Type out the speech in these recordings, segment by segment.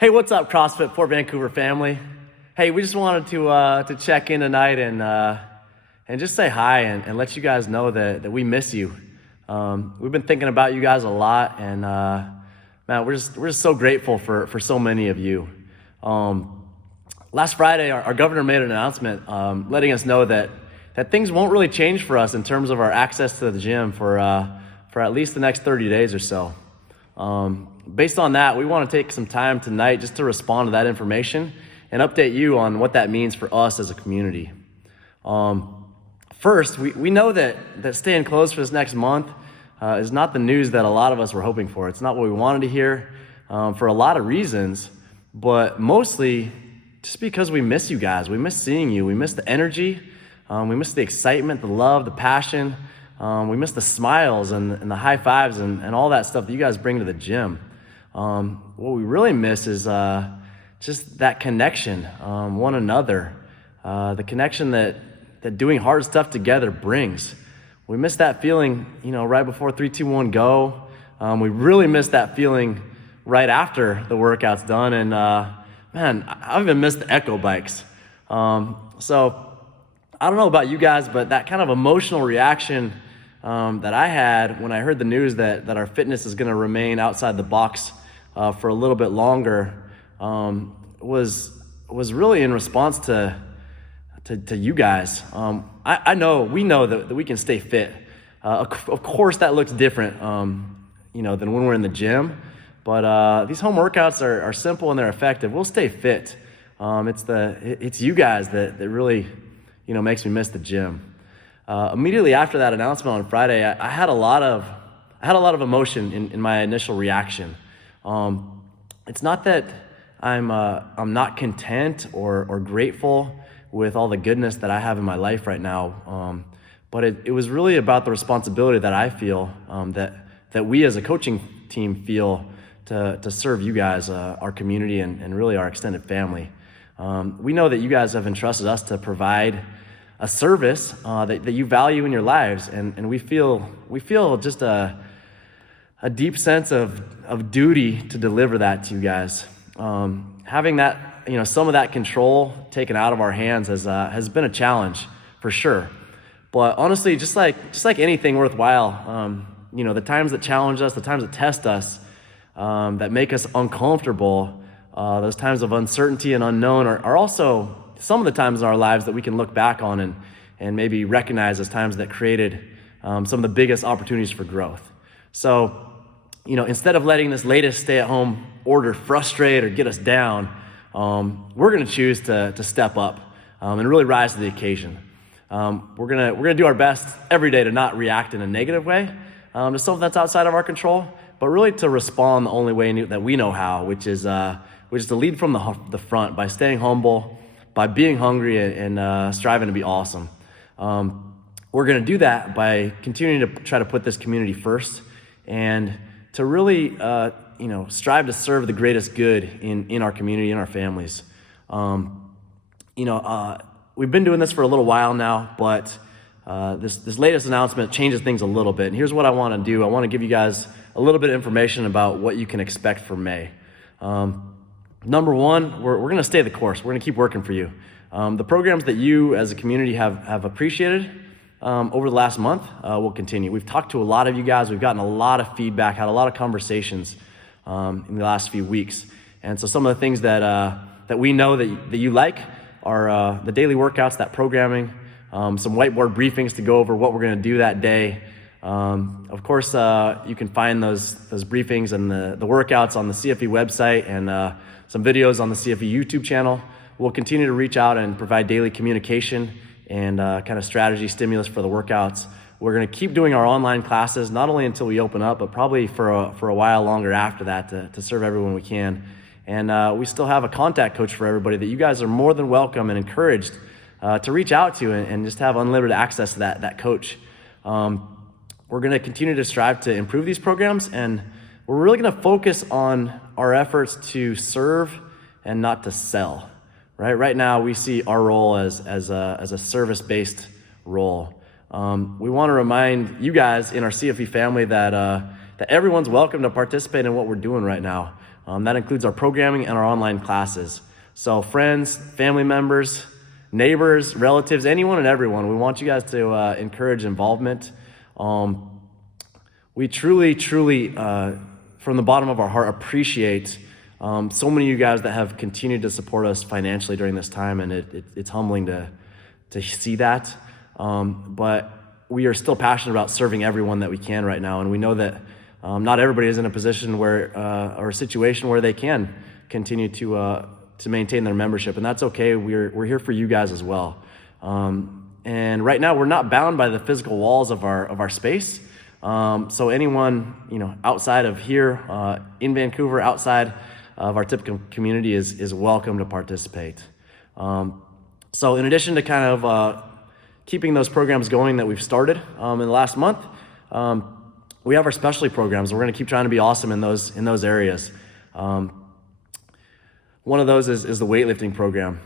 Hey, what's up, CrossFit Fort Vancouver family? Hey, we just wanted to check in tonight and just say hi and let you guys know that we miss you. We've been thinking about you guys a lot, and man, we're just so grateful for so many of you. Last Friday, our governor made an announcement letting us know that things won't really change for us in terms of our access to the gym for at least the next 30 days or so. Based on that, we want to take some time tonight just to respond to that information and update you on what that means for us as a community. First, we know that staying closed for this next month is not the news that a lot of us were hoping for. It's not what we wanted to hear for a lot of reasons, but mostly just because we miss you guys. We miss seeing you. We miss the energy. We miss the excitement, the love, the passion. We miss the smiles and the high fives and all that stuff that you guys bring to the gym. What we really miss is just that connection, one another, the connection that doing hard stuff together brings. We miss that feeling, right before 3, 2, 1, go. We really miss that feeling right after the workout's done. And man, I've even missed the echo bikes. So I don't know about you guys, but that kind of emotional reaction that I had when I heard the news that our fitness is going to remain outside the box for a little bit longer was really in response to you guys. We know that we can stay fit. Of course, that looks different, than when we're in the gym. But these home workouts are simple and they're effective. We'll stay fit. It's you guys that really, makes me miss the gym. Immediately after that announcement on Friday, I had a lot of emotion in my initial reaction. It's not that I'm not content or grateful with all the goodness that I have in my life right now, but it was really about the responsibility that I feel that we as a coaching team feel to serve you guys, our community, and really our extended family. We know that you guys have entrusted us to provide a service that you value in your lives, and we feel just a deep sense of duty to deliver that to you guys. Having that, some of that control taken out of our hands has been a challenge for sure. But honestly, just like anything worthwhile, the times that challenge us, the times that test us, that make us uncomfortable, those times of uncertainty and unknown are also some of the times in our lives that we can look back on and maybe recognize as times that created some of the biggest opportunities for growth. So, instead of letting this latest stay-at-home order frustrate or get us down, we're going to choose to step up and really rise to the occasion. We're gonna do our best every day to not react in a negative way to something that's outside of our control, but really to respond the only way that we know how, which is to lead from the front by staying humble, by being hungry and striving to be awesome. We're going to do that by continuing to try to put this community first and to really, strive to serve the greatest good in our community and our families. We've been doing this for a little while now, but this latest announcement changes things a little bit. And here's what I want to do. I want to give you guys a little bit of information about what you can expect for May. Number one, we're going to stay the course. We're going to keep working for you. The programs that you as a community have appreciated over the last month will continue. We've talked to a lot of you guys. We've gotten a lot of feedback, had a lot of conversations in the last few weeks. And so some of the things that we know that you like are the daily workouts, that programming, some whiteboard briefings to go over what we're going to do that day. Of course, you can find those briefings and the workouts on the CFV website and some videos on the CFV YouTube channel. We'll continue to reach out and provide daily communication and kind of strategy stimulus for the workouts. We're going to keep doing our online classes, not only until we open up, but probably for a while longer after that to serve everyone we can. And we still have a contact coach for everybody that you guys are more than welcome and encouraged to reach out to and just have unlimited access to that coach. We're going to continue to strive to improve these programs, and we're really going to focus on our efforts to serve and not to sell. Right now, we see our role as a service-based role. We want to remind you guys in our CFV family that everyone's welcome to participate in what we're doing right now. That includes our programming and our online classes. So friends, family members, neighbors, relatives, anyone and everyone, we want you guys to encourage involvement. We truly, from the bottom of our heart, appreciate so many of you guys that have continued to support us financially during this time, and it's humbling to see that. But we are still passionate about serving everyone that we can right now, and we know that not everybody is in a position where or a situation where they can continue to maintain their membership, and that's okay. We're here for you guys as well. And right now, we're not bound by the physical walls of our space. So anyone outside of here in Vancouver, outside of our typical community, is welcome to participate. So in addition to kind of keeping those programs going that we've started in the last month, we have our specialty programs. We're going to keep trying to be awesome in those areas. One of those is the weightlifting program.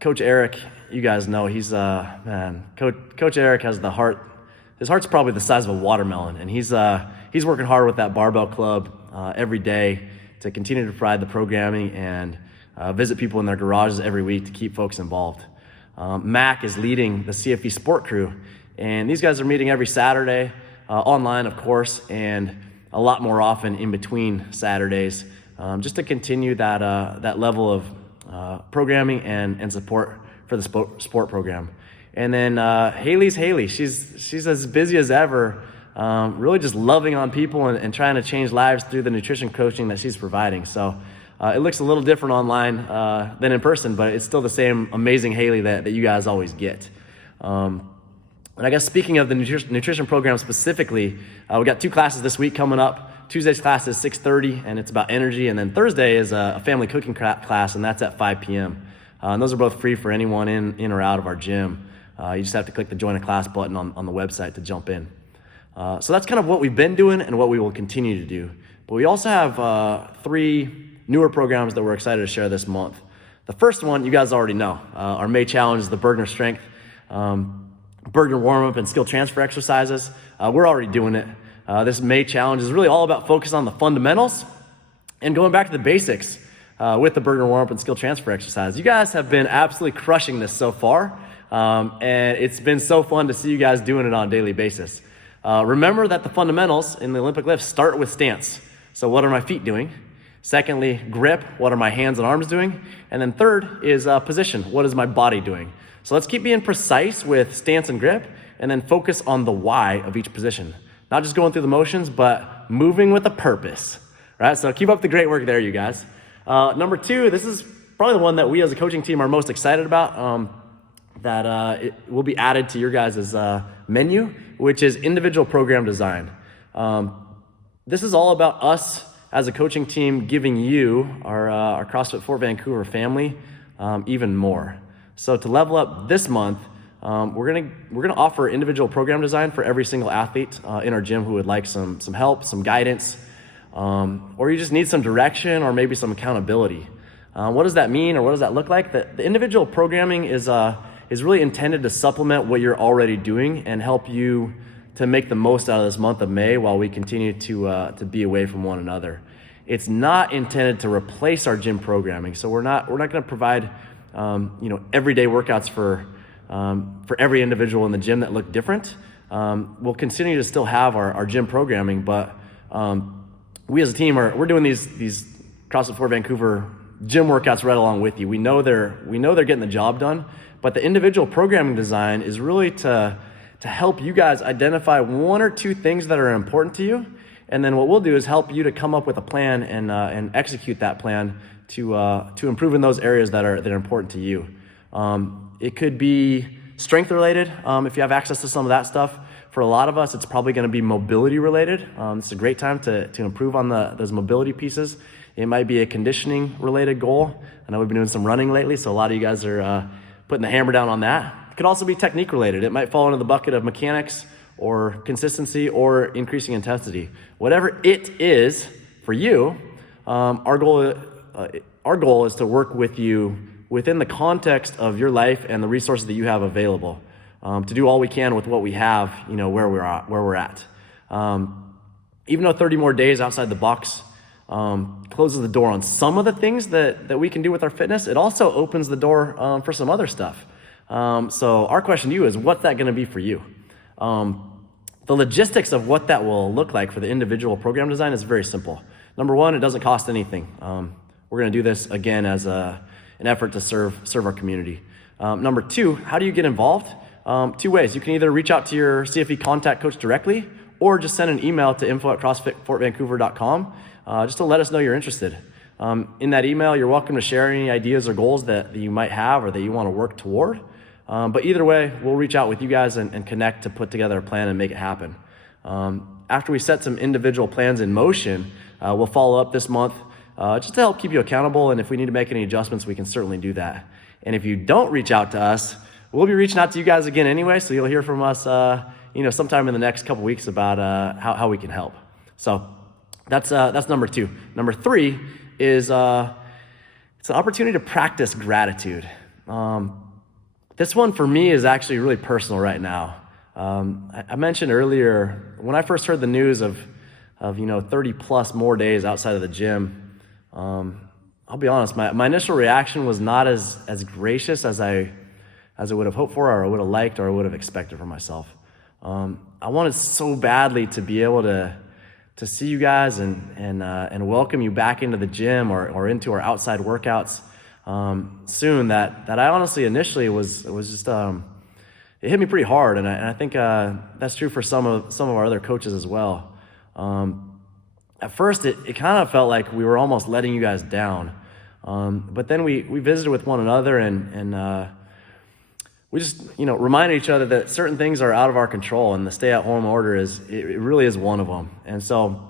Coach Eric, you guys know, he's Coach Eric has the heart. His heart's probably the size of a watermelon, and he's working hard with that barbell club every day to continue to provide the programming and visit people in their garages every week to keep folks involved. Mac is leading the CFV Sport Crew, and these guys are meeting every Saturday, online, of course, and a lot more often in between Saturdays, just to continue that level of programming and support for the sport program. And then Haley's Haley. She's as busy as ever, really just loving on people and trying to change lives through the nutrition coaching that she's providing. So it looks a little different online than in person, but it's still the same amazing Haley that you guys always get. And I guess speaking of the nutrition program specifically, we got 2 classes this week coming up. Tuesday's class is 6:30, and it's about energy. And then Thursday is a family cooking class, and that's at 5 p.m. And those are both free for anyone in or out of our gym. You just have to click the join a class button on the website to jump in. So that's kind of what we've been doing and what we will continue to do. But we also have 3 newer programs that we're excited to share this month. The first one, you guys already know. Our May challenge is the Bergner Strength, Bergner warm-up and skill transfer exercises. We're already doing it. This May challenge is really all about focus on the fundamentals and going back to the basics with the Bergner warm-up and skill transfer exercise. You guys have been absolutely crushing this so far. And it's been so fun to see you guys doing it on a daily basis. Remember that the fundamentals in the Olympic lift start with stance. So what are my feet doing? Secondly, grip. What are my hands and arms doing? And then third is position. What is my body doing? So let's keep being precise with stance and grip, and then focus on the why of each position. Not just going through the motions, but moving with a purpose. Right? So keep up the great work there, you guys. Number 2, this is probably the one that we as a coaching team are most excited about. That it will be added to your guys' menu, which is individual program design. This is all about us as a coaching team giving you, our CrossFit Fort Vancouver family, even more. So to level up this month, we're gonna offer individual program design for every single athlete in our gym who would like some help, some guidance, or you just need some direction or maybe some accountability. What does that mean, or what does that look like? The individual programming is really intended to supplement what you're already doing and help you to make the most out of this month of May while we continue to be away from one another. It's not intended to replace our gym programming, so we're not going to provide everyday workouts for every individual in the gym that look different. We'll continue to still have our gym programming, but we as a team we're doing these CrossFit Fort Vancouver gym workouts right along with you. We know they're getting the job done. But the individual programming design is really to help you guys identify 1 or 2 things that are important to you. And then what we'll do is help you to come up with a plan and execute that plan to improve in those areas that are important to you. It could be strength related if you have access to some of that stuff. For a lot of us, it's probably going to be mobility related. It's a great time to improve on those mobility pieces. It might be a conditioning related goal. I know we've been doing some running lately, so a lot of you guys are putting the hammer down on that. It could also be technique related. It might fall into the bucket of mechanics or consistency or increasing intensity. Whatever it is for you, our goal is to work with you within the context of your life and the resources that you have available, to do all we can with what we have, where we're at. Even though 30 more days outside the box closes the door on some of the things that we can do with our fitness, it also opens the door for some other stuff. So our question to you is, what's that going to be for you? The logistics of what that will look like for the individual program design is very simple. Number one, it doesn't cost anything. We're going to do this again as an effort to serve our community. Number two, how do you get involved? Two ways. You can either reach out to your CFV contact coach directly, or just send an email to info@crossfitfortvancouver.com just to let us know you're interested. In that email, you're welcome to share any ideas or goals that you might have or that you want to work toward. But either way, we'll reach out with you guys and connect to put together a plan and make it happen. After we set some individual plans in motion, we'll follow up this month just to help keep you accountable. And if we need to make any adjustments, we can certainly do that. And if you don't reach out to us, we'll be reaching out to you guys again anyway. So you'll hear from us, sometime in the next couple weeks about how we can help. So that's number two. Number three is it's an opportunity to practice gratitude. This one for me is actually really personal right now. I mentioned earlier, when I first heard the news of 30 plus more days outside of the gym, I'll be honest, my initial reaction was not as gracious as I would have hoped for, or I would have liked, or I would have expected for myself. I wanted so badly to be able to see you guys and welcome you back into the gym or into our outside workouts soon. That I honestly initially was just it hit me pretty hard, and I think that's true for some of our other coaches as well. At first, it kind of felt like we were almost letting you guys down, but then we visited with one another and we just reminded each other that certain things are out of our control, and the stay-at-home order it really is one of them. And so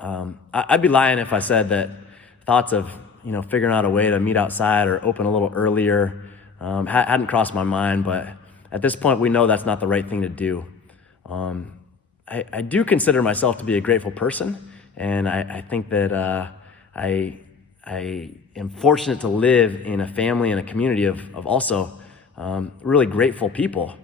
I'd be lying if I said that thoughts of figuring out a way to meet outside or open a little earlier hadn't crossed my mind. But at this point, we know that's not the right thing to do. I do consider myself to be a grateful person, and I think that I am fortunate to live in a family and a community of also really grateful people.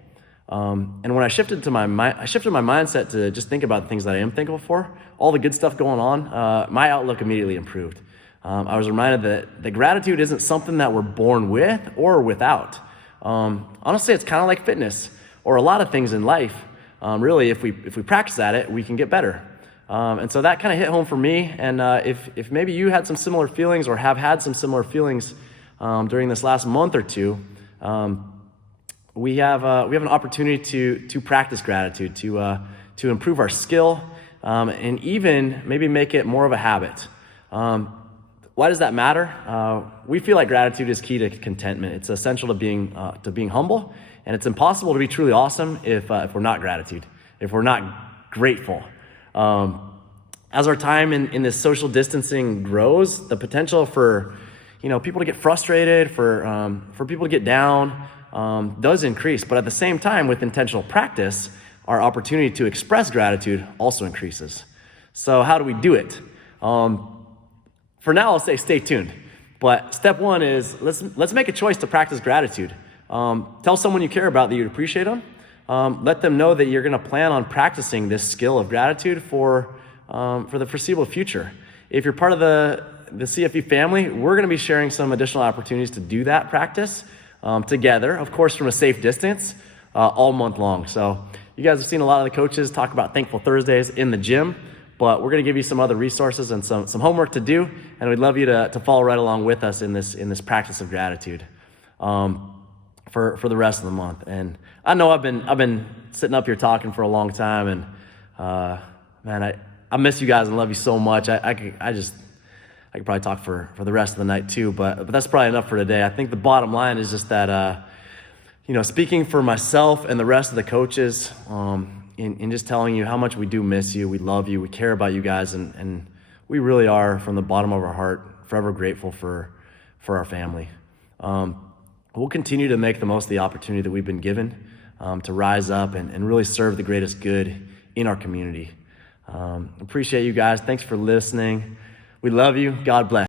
And when I shifted my mindset to just think about the things that I am thankful for, all the good stuff going on, my outlook immediately improved. I was reminded that gratitude isn't something that we're born with or without. Honestly, it's kind of like fitness or a lot of things in life. Really, if we practice at it, we can get better. And so that kind of hit home for me. And if maybe you had some similar feelings or have had some similar feelings during this last month or two, we have an opportunity to practice gratitude, to improve our skill, and even maybe make it more of a habit. Why does that matter? We feel like gratitude is key to contentment. It's essential to being humble, and it's impossible to be truly awesome if we're not if we're not grateful. As our time in this social distancing grows, the potential for people to get frustrated, for people to get down, does increase. But at the same time, with intentional practice, our opportunity to express gratitude also increases. So how do we do it? For now, I'll say stay tuned. But step one is let's make a choice to practice gratitude. Tell someone you care about that you appreciate them. Let them know that you're going to plan on practicing this skill of gratitude for the foreseeable future. If you're part of the CFV family, we're going to be sharing some additional opportunities to do that practice together, of course, from a safe distance, all month long. So you guys have seen a lot of the coaches talk about Thankful Thursdays in the gym, but we're going to give you some other resources and some homework to do, and we'd love you to follow right along with us in this practice of gratitude for the rest of the month. And I know I've been sitting up here talking for a long time, and man, I miss you guys and love you so much. I could probably talk for the rest of the night too, but that's probably enough for today. I think the bottom line is just that speaking for myself and the rest of the coaches, in just telling you how much we do miss you, we love you, we care about you guys, and we really are, from the bottom of our heart, forever grateful for our family. We'll continue to make the most of the opportunity that we've been given to rise up and really serve the greatest good in our community. Appreciate you guys. Thanks for listening. We love you. God bless.